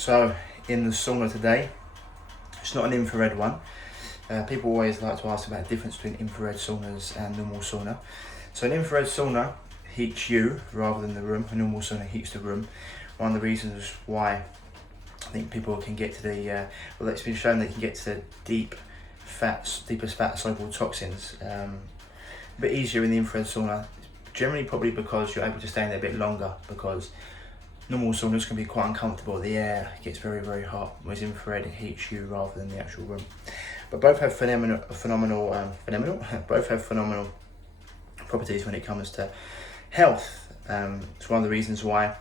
So in the sauna today, it's not an infrared one. People always like to ask about the difference between infrared saunas and normal sauna. So an infrared sauna heats you rather than the room. A normal sauna heats the room. One of the reasons why I think people can get to the, well, it's been shown they can get to deepest fat soluble toxins a bit easier in the infrared sauna. Generally probably because you're able to stay in there a bit longer, because normal saunas can be quite uncomfortable. The air gets very, very hot, whereas infrared heats you rather than the actual room. But both have phenomenal properties when it comes to health. It's one of the reasons why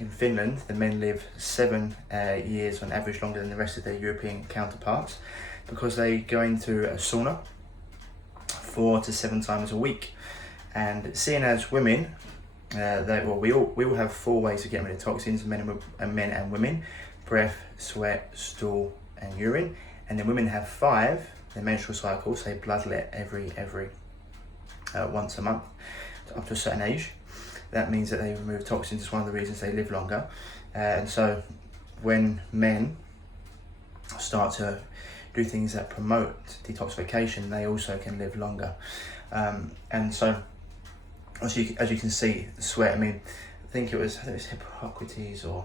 in Finland the men live 7 years on average longer than the rest of their European counterparts, because they go into a sauna 4 to 7 times a week. And seeing as women, we all have 4 ways of getting rid of toxins, men and women: breath, sweat, stool, and urine. And then women have 5. Their menstrual cycles, say bloodlet every once a month, up to a certain age. That means that they remove toxins. It's one of the reasons they live longer. And so when men start to do things that promote detoxification, they also can live longer. And so, as you can see, the sweat, I think it was Hippocrates or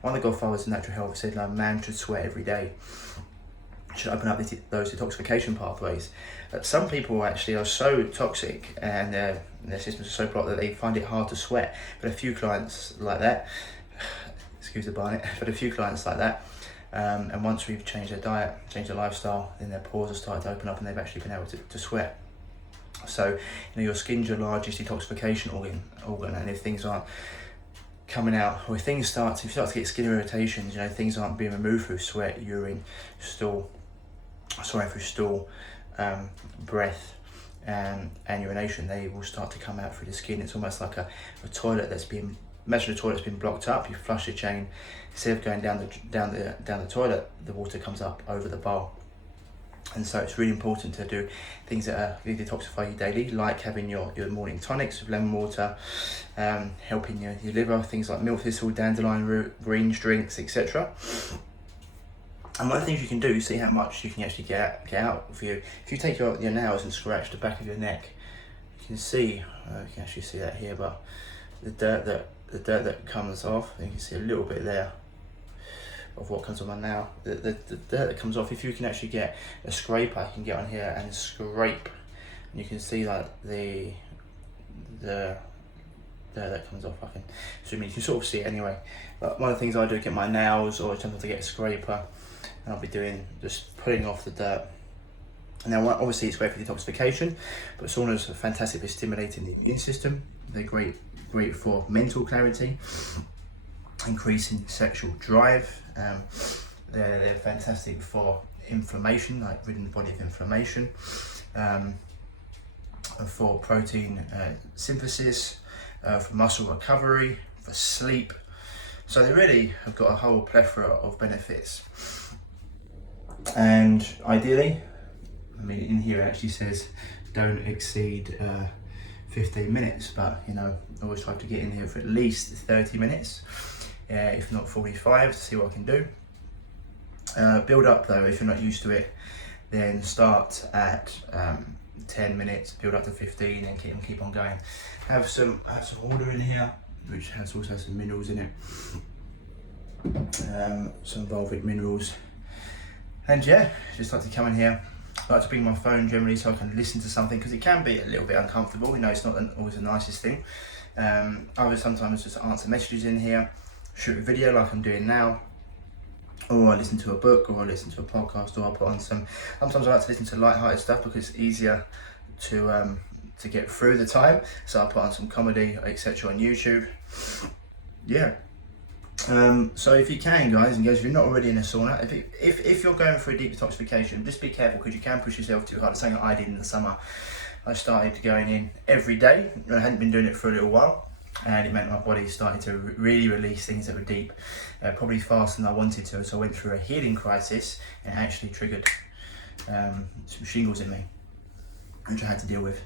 one of the godfathers of natural health said, like, man should sweat every day. Should open up those detoxification pathways. Some people actually are so toxic and their systems are so blocked that they find it hard to sweat. But a few clients like that, excuse the barnet, but a few clients like that, and once we've changed their diet, changed their lifestyle, then their pores have started to open up and they've actually been able to sweat. So, your skin's your largest detoxification organ, and if things aren't coming out, or if you start to get skin irritations, things aren't being removed through sweat, urine, stool, breath, and urination, they will start to come out through the skin. It's almost like a toilet imagine a toilet that's been blocked up. You flush the chain, instead of going down the toilet, the water comes up over the bowl. And so it's really important to do things that detoxify you daily, like having your morning tonics with lemon water, helping your liver, things like milk thistle, dandelion root, greens drinks, etc. And one of the things you can do, see how much you can actually get out of you. If you take your nails and scratch the back of your neck, you can see, you can actually see that here, but the dirt that comes off, you can see a little bit there of what comes on my nail. The dirt that comes off, if you can actually get a scraper, you can get on here and scrape, and you can see like the dirt that comes off. I can zoom in, you can sort of see it anyway. But one of the things I do, get my nails, or sometimes I get a scraper, and I'll be doing just pulling off the dirt. Now, obviously it's great for detoxification, but saunas are fantastic for stimulating the immune system. They're great for mental clarity, increasing sexual drive. They're fantastic for inflammation, like ridding the body of inflammation, for protein synthesis, for muscle recovery, for sleep. So they really have got a whole plethora of benefits. And ideally, in here it actually says don't exceed 15 minutes, but I always try to get in here for at least 30 minutes, if not 45, to see what I can do. Build up though, if you're not used to it, then start at 10 minutes, build up to 15, and keep on going. Have some water in here, which has also some minerals in it, some volvic minerals. And yeah, just like to come in here. I like to bring my phone generally so I can listen to something, because it can be a little bit uncomfortable. It's not always the nicest thing. I would sometimes just answer messages in here, shoot a video like I'm doing now, or I listen to a book, or I listen to a podcast, or I put on sometimes I like to listen to light-hearted stuff because it's easier to get through the time. So I put on some comedy, etc. on YouTube. Yeah. So if you can, guys and girls, if you're not already in a sauna, if you're going through a deep detoxification, just be careful, because you can push yourself too hard. It's something that I did in the summer. I started going in every day, and I hadn't been doing it for a little while, and it meant my body started to really release things that were deep, probably faster than I wanted to. So I went through a healing crisis, and it actually triggered some shingles in me, which I had to deal with.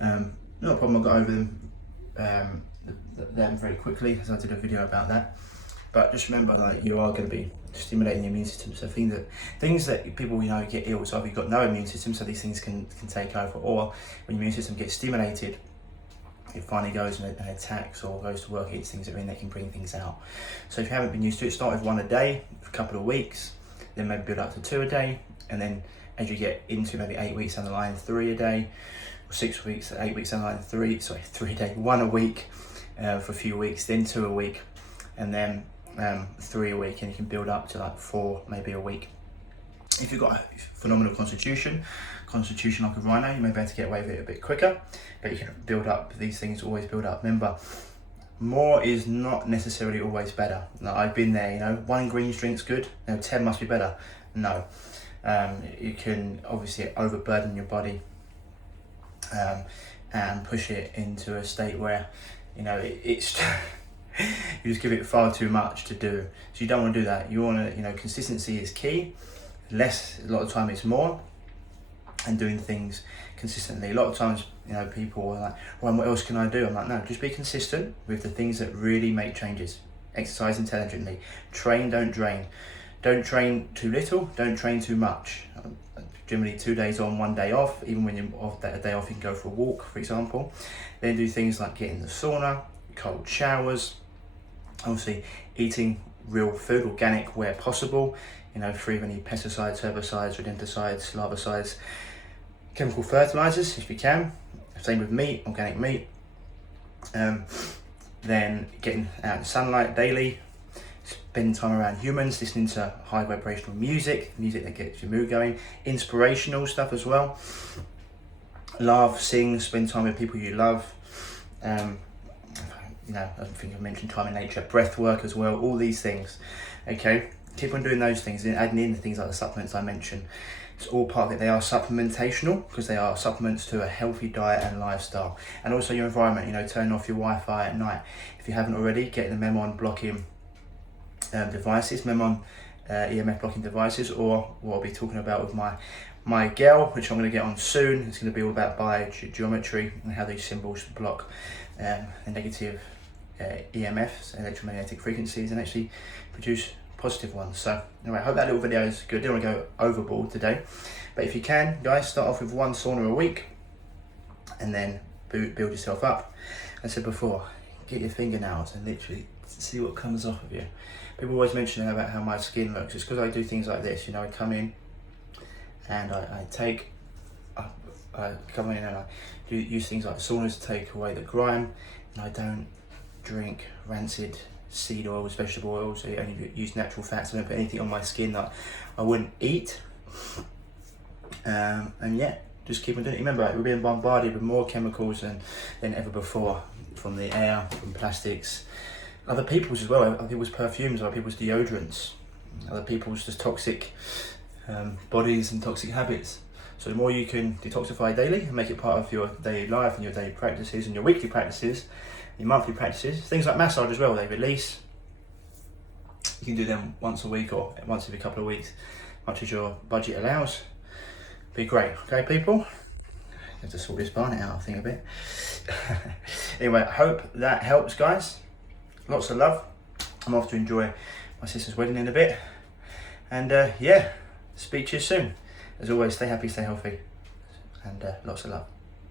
Not a problem, I got over them very quickly, as I did a video about that. But just remember, like, you are going to be stimulating the immune system. So things that people, you know, get ill. So if you've got no immune system, so these things can take over. Or when your immune system gets stimulated, it finally goes and attacks or goes to work, eats things that are in there, can bring things out. So if you haven't been used to it, start with 1 a day for a couple of weeks, then maybe build up to 2 a day, and then as you get into maybe 8 weeks down the line, 3 a day, or 6 weeks, 8 weeks down the line, 3 a day, 1 a week for a few weeks, then 2 a week, and then 3 a week, and you can build up to like 4 maybe a week. If you've got a phenomenal constitution like a rhino, you may be able to get away with it a bit quicker, but you can build up. These things always build up. Remember, more is not necessarily always better. Like, I've been there, you know, 1 green drink's good, 10 must be better. No, you can obviously overburden your body and push it into a state where, you know, it's you just give it far too much to do. So you don't want to do that. You want to, you know, consistency is key. Less, a lot of time it's more, and doing things consistently. A lot of times, you know, people are like, well, what else can I do? I'm like, no, just be consistent with the things that really make changes. Exercise intelligently. Train, don't drain. Don't train too little, don't train too much. Generally 2 days on, 1 day off. Even when you're off that day off, you can go for a walk, for example. Then do things like get in the sauna, cold showers, obviously eating real food, organic where possible, you know, free of any pesticides, herbicides, rodenticides, larvicides, chemical fertilizers if you can. Same with meat, organic meat. Then getting out in the sunlight daily, spending time around humans, listening to high vibrational music that gets your mood going, inspirational stuff as well. Laugh, sing, spend time with people you love. You know, I think I mentioned time in nature, breath work as well, all these things. Okay, keep on doing those things, and adding in the things like the supplements I mentioned. It's all part of it. They are supplementational because they are supplements to a healthy diet and lifestyle. And also your environment, you know, turn off your Wi-Fi at night. If you haven't already, get the Memon blocking devices, Memon EMF blocking devices, or what I'll be talking about with my gel, which I'm going to get on soon. It's going to be all about biogeometry and how these symbols block the negative EMFs, electromagnetic frequencies, and actually produce positive ones. So anyway, I hope that little video is good. I don't want to go overboard today, but if you can, guys, start off with 1 sauna a week and then build yourself up. As I said before, get your fingernails and literally see what comes off of you. People always mention about how my skin looks. It's because I do things like this, you know. I come in and I come in and I use things like saunas to take away the grime, and I don't drink rancid seed oils, vegetable oils. I only use natural fats. I don't put anything on my skin that I wouldn't eat. And yeah, just keep on doing it. Remember, we're being bombarded with more chemicals than ever before, from the air, from plastics, other people's as well, other people's perfumes, other people's deodorants, other people's just toxic bodies and toxic habits. So the more you can detoxify daily and make it part of your daily life and your daily practices and your weekly practices, your monthly practices, things like massage as well, they release. You can do them once a week or once every couple of weeks, much as your budget allows. Be great, okay, people? I have to sort this barnet out, I think, a bit. Anyway, I hope that helps, guys. Lots of love. I'm off to enjoy my sister's wedding in a bit. And yeah, speak to you soon. As always, stay happy, stay healthy, and lots of love.